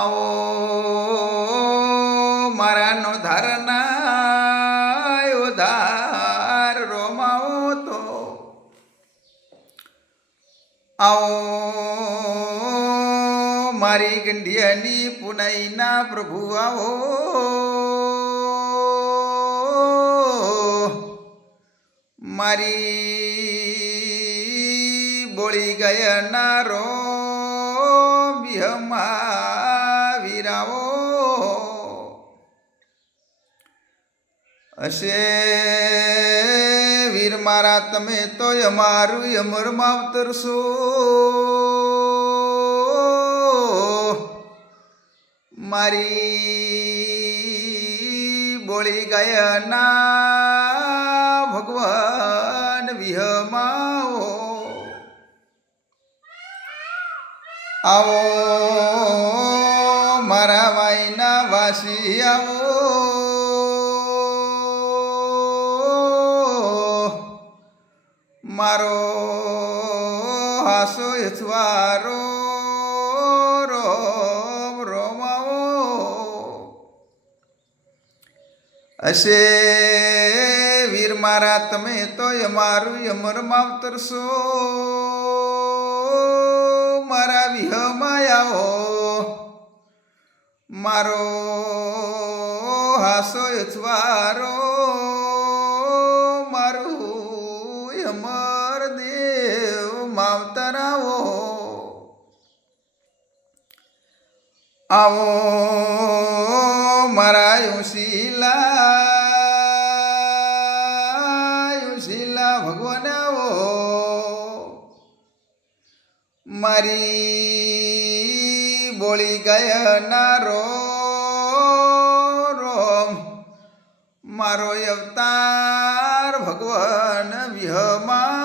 આવો મારાનો ધારના ઉધાર રોમાવો તો આવો મારી ગંઢિયાની પુનાઈના પ્રભુ આવો મારી બોળી ગયાના રો વિહમા વીરાવો હશે વીર મારા તમે તો અમારું અમરમાં અવતરશો મારી બોળી ગયાના ભગવાન વિહમાઓ આવો મારા વાઈના વાસી આવો મારો હાસો યથવારો રોમ રોમાવો હશે વીર મારા તમે તો અમારું અમરમાં અવતરશો મારા વિહમાયાઓ મારો હાસો યથવારો મારું અમર દેવ માવતરાવો આવો મારા યુશીલા ભગવાન આવો મારી બોળી ગયાના રોમ મારો અવતાર ભગવાન વિહમા